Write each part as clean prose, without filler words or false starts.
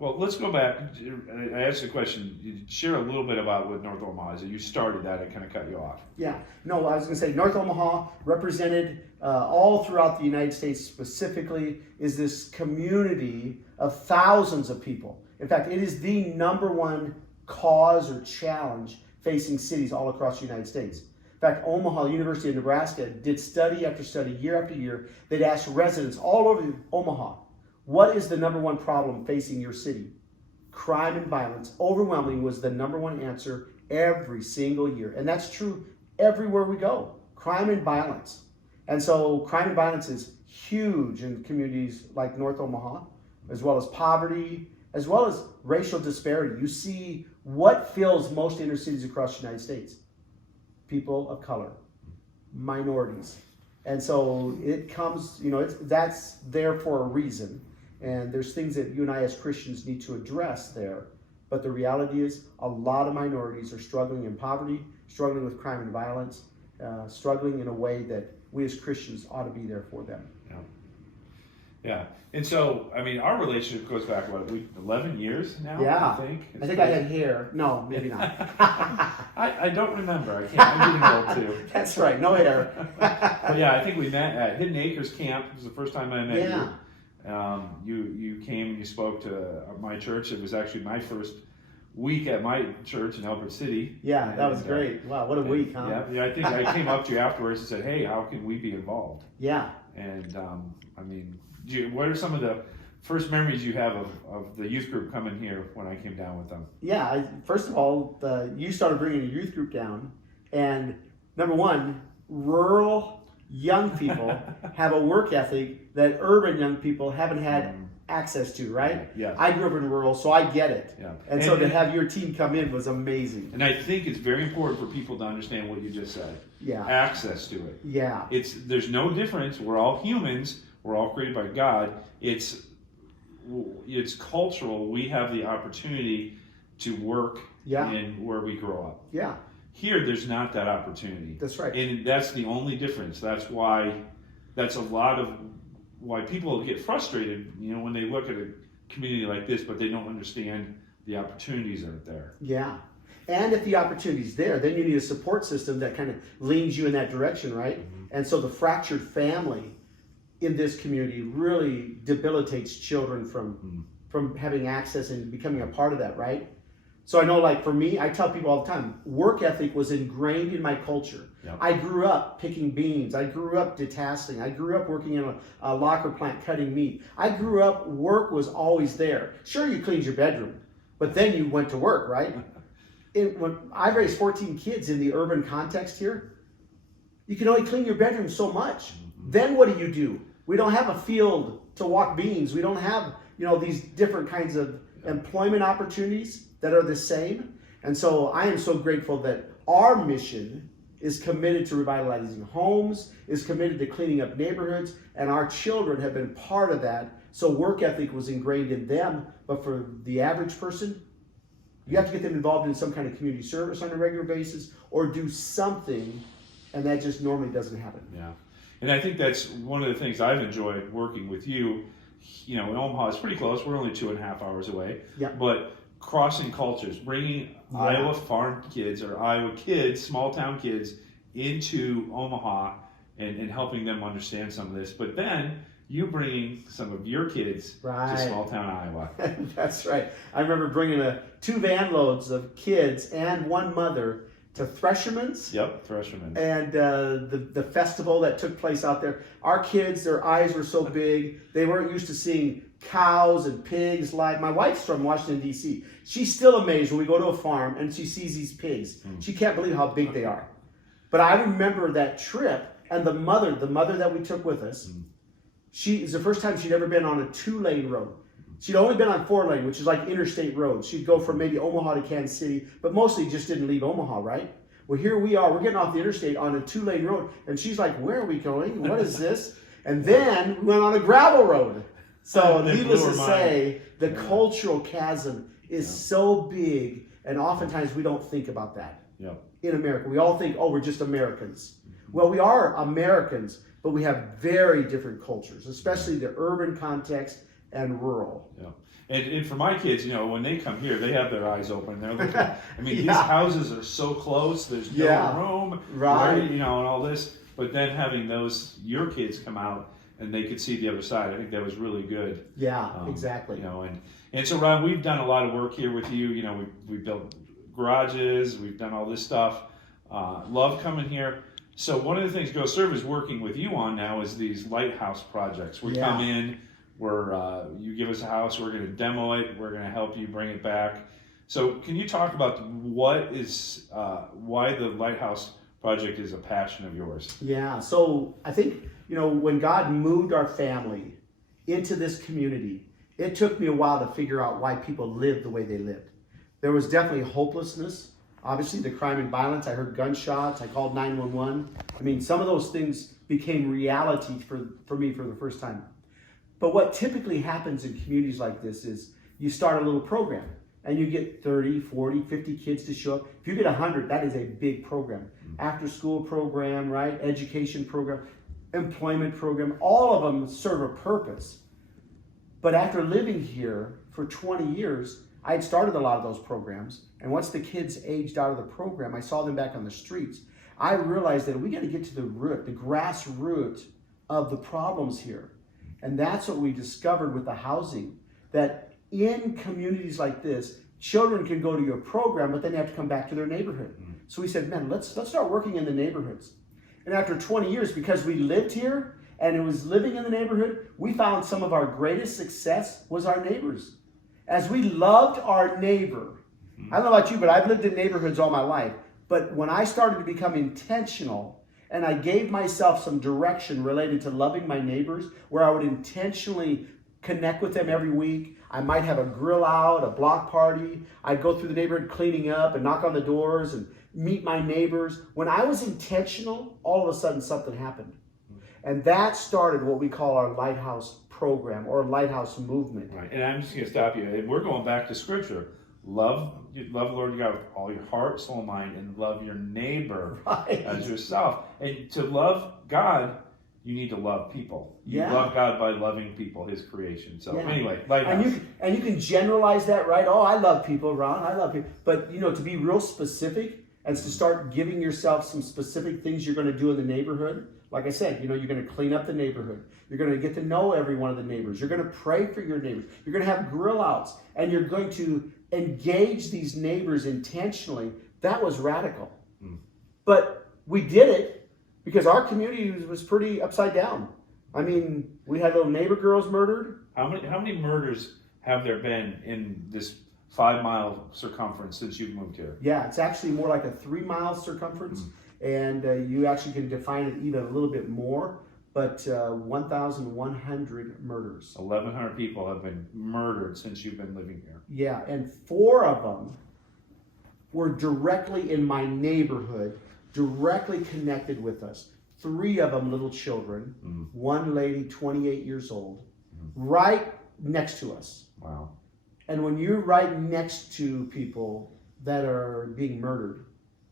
Well, let's go back. I asked you a question. You share a little bit about what North Omaha is. You started that. I kind of cut you off. Yeah. No, I was going to say North Omaha, represented all throughout the United States specifically, is this community of thousands of people. In fact, it is the number one cause or challenge facing cities all across the United States. In fact, Omaha, University of Nebraska, did study after study, year after year. They'd ask residents all over Omaha, what is the number one problem facing your city? Crime and violence, overwhelmingly, was the number one answer every single year. And that's true everywhere we go. Crime and violence. And so crime and violence is huge in communities like North Omaha, as well as poverty, as well as racial disparity. You see what fills most inner cities across the United States. People of color, minorities. And so it comes, that's there for a reason. And there's things that you and I as Christians need to address there. But the reality is a lot of minorities are struggling in poverty, struggling with crime and violence, struggling in a way that we as Christians ought to be there for them. Yeah. And so, I mean, our relationship goes back, 11 years now? Yeah. I think. I think I had hair. No, maybe not. I don't remember. I'm getting old too. That's right. No hair. But yeah, I think we met at Hidden Acres Camp. It was the first time I met you. You came and you spoke to my church. It was actually my first week at my church in Elbert City. Yeah, that was great. Wow, what a week, huh? Yeah, I think I came up to you afterwards and said, hey, how can we be involved? Yeah. And I mean, what are some of the first memories you have of the youth group coming here when I came down with them? Yeah, first of all, you started bringing a youth group down, and number one, rural young people have a work ethic that urban young people haven't had access to, right? Yeah. I grew up in rural, so I get it. Yeah. And so to have your team come in was amazing. And I think it's very important for people to understand what you just said. Yeah. Access to it. Yeah. There's no difference. We're all humans. We're all created by God. It's cultural. We have the opportunity to work in where we grow up. Yeah. Here, there's not that opportunity. That's right. And that's the only difference. That's a lot of why people get frustrated, when they look at a community like this, but they don't understand the opportunities that are there. Yeah. And if the opportunity's there, then you need a support system that kind of leans you in that direction, right? Mm-hmm. And so the fractured family in this community really debilitates children from having access and becoming a part of that, right? So I know, like for me, I tell people all the time, work ethic was ingrained in my culture. Yep. I grew up picking beans. I grew up detasseling. I grew up working in a locker plant cutting meat. I grew up, work was always there. Sure, you cleaned your bedroom, but then you went to work, right? When I raised 14 kids in the urban context here, you can only clean your bedroom so much. Mm-hmm. Then what do? We don't have a field to walk beans. We don't have, these different kinds of employment opportunities that are the same. And so I am so grateful that our mission is committed to revitalizing homes, is committed to cleaning up neighborhoods, and our children have been part of that. So work ethic was ingrained in them, but for the average person, you have to get them involved in some kind of community service on a regular basis or do something, and that just normally doesn't happen. Yeah. And I think that's one of the things I've enjoyed working with you. In Omaha, it's pretty close. We're only 2.5 hours away. Yeah. But crossing cultures, bringing Iowa farm kids or Iowa kids, small town kids, into Omaha and helping them understand some of this. But then you bringing some of your kids to small town Iowa. That's right. I remember bringing 2 van loads of kids and one mother to Thresherman's. Yep, Thresherman's. And the festival that took place out there. Our kids, their eyes were so big, they weren't used to seeing cows and pigs live. My wife's from Washington, D.C. She's still amazed when we go to a farm and she sees these pigs. She can't believe how big they are. But I remember that trip, and the mother that we took with us, she is the first time she'd ever been on a 2-lane road. She'd only been on 4-lane, which is like interstate roads. She'd go from maybe Omaha to Kansas City, but mostly just didn't leave Omaha, right? Well, here we are. We're getting off the interstate on a 2-lane road, and she's like, where are we going? What is this? And then we went on a gravel road. So needless to say, the cultural chasm is so big, and oftentimes we don't think about that in America. We all think, we're just Americans. Well, we are Americans, but we have very different cultures, especially the urban context, and rural. Yeah. And for my kids, when they come here, they have their eyes open. They're looking. I mean, these Yeah. houses are so close. There's no Yeah. room, Right. and all this. But then having your kids come out and they could see the other side, I think that was really good. Yeah, exactly. And so Ron, we've done a lot of work here with you. We built garages. We've done all this stuff. Love coming here. So one of the things GoServ is working with you on now is these lighthouse projects. We come in, you give us a house, we're going to demo it, we're going to help you bring it back. So can you talk about why the lighthouse project is a passion of yours? Yeah, so I think, when God moved our family into this community, it took me a while to figure out why people lived the way they lived. There was definitely hopelessness. Obviously, the crime and violence. I heard gunshots. I called 911. I mean, some of those things became reality for me for the first time. But what typically happens in communities like this is you start a little program and you get 30, 40, 50 kids to show up. If you get 100, that is a big program. After school program, right? Education program, employment program. All of them serve a purpose. But after living here for 20 years, I had started a lot of those programs, and once the kids aged out of the program, I saw them back on the streets. I realized that we got to get to the root, the grassroots of the problems here. And that's what we discovered with the housing, that in communities like this, children can go to your program, but then they have to come back to their neighborhood. So we said, man, let's start working in the neighborhoods. And after 20 years, because we lived here and it was living in the neighborhood, we found some of our greatest success was our neighbors. As we loved our neighbor, I don't know about you, but I've lived in neighborhoods all my life. But when I started to become intentional and I gave myself some direction related to loving my neighbors, where I would intentionally connect with them every week. I might have a grill out, a block party. I'd go through the neighborhood cleaning up and knock on the doors and meet my neighbors. When I was intentional, all of a sudden something happened. And that started what we call our Lighthouse program or Lighthouse movement. Right. And I'm just going to stop you. And we're going back to Scripture. Love the Lord your God with all your heart, soul, mind, and love your neighbor as yourself. And to love God, you need to love people. You love God by loving people, His creation. So anyway, Lighthouse. And you can generalize that, right? Oh, I love people, Ron. I love people. But to be real specific and to start giving yourself some specific things you're going to do in the neighborhood. Like I said, you're going to clean up the neighborhood. You're going to get to know every one of the neighbors. You're going to pray for your neighbors. You're going to have grill outs, and you're going to engage these neighbors intentionally. That was radical. But we did it because our community was pretty upside down. I mean, we had little neighbor girls murdered. How many murders have there been in this 5-mile circumference since you've moved here? Yeah, it's actually more like a 3-mile circumference. And you actually can define it even a little bit more, but 1,100 murders. 1,100 people have been murdered since you've been living here. Yeah, and 4 of them were directly in my neighborhood, directly connected with us. 3 of them little children, 1 lady 28 years old, right next to us. Wow. And when you're right next to people that are being murdered,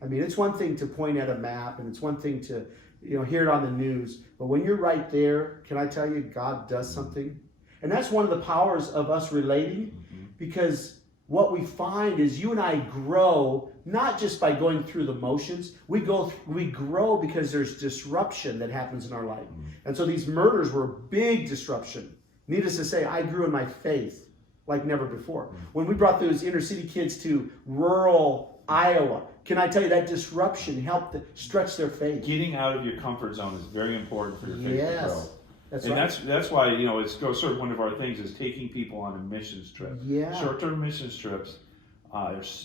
I mean, it's one thing to point at a map and it's one thing to, hear it on the news. But when you're right there, can I tell you, God does something? And that's one of the powers of us relating, because what we find is you and I grow not just by going through the motions. We grow because there's disruption that happens in our life. And so these murders were a big disruption. Needless to say, I grew in my faith like never before. When we brought those inner city kids to rural Iowa, can I tell you that disruption helped stretch their faith? Getting out of your comfort zone is very important for your faith to grow. That's and right. that's why, it's GoServ, one of our things is taking people on a missions trip. Yeah. Short-term missions trips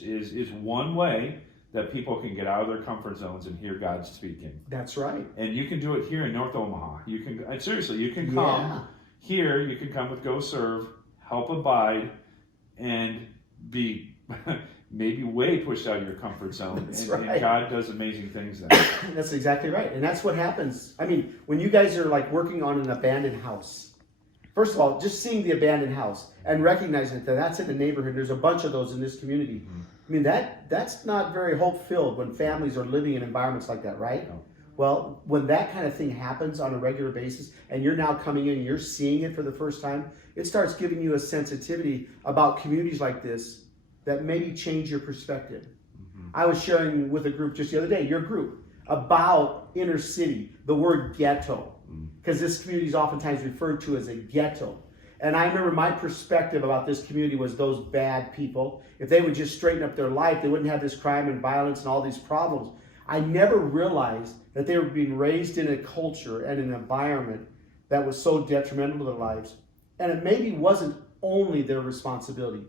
is one way that people can get out of their comfort zones and hear God speaking. That's right. And you can do it here in North Omaha. You can come here, you can come with GoServ, help abide, and be maybe way pushed out of your comfort zone. And God does amazing things there. That's exactly right. And that's what happens. I mean, when you guys are like working on an abandoned house, first of all, just seeing the abandoned house and recognizing that that's in the neighborhood, there's a bunch of those in this community. I mean, that's not very hope-filled when families are living in environments like that, right? No. Well, when that kind of thing happens on a regular basis and you're now coming in and you're seeing it for the first time, it starts giving you a sensitivity about communities like this that maybe change your perspective. I was sharing with a group just the other day, your group, about inner city, the word ghetto, because this community is oftentimes referred to as a ghetto. And I remember my perspective about this community was those bad people. If they would just straighten up their life, they wouldn't have this crime and violence and all these problems. I never realized that they were being raised in a culture and an environment that was so detrimental to their lives. And it maybe wasn't only their responsibility.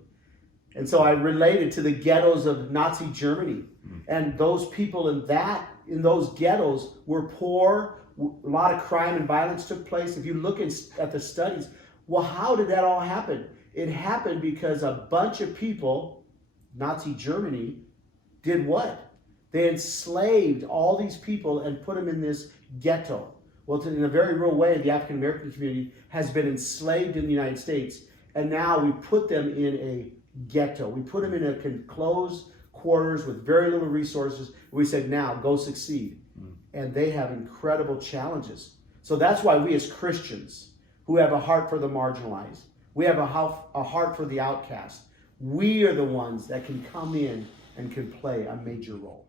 And so I related to the ghettos of Nazi Germany. And those people in those ghettos were poor. A lot of crime and violence took place. If you look at the studies, well, how did that all happen? It happened because a bunch of people, Nazi Germany, did what? They enslaved all these people and put them in this ghetto. Well, in a very real way, the African American community has been enslaved in the United States, and now we put them in a ghetto. We put them in a closed quarters with very little resources. We said, now go succeed. And they have incredible challenges. So that's why we as Christians, who have a heart for the marginalized, we have a heart for the outcast, we are the ones that can come in and can play a major role.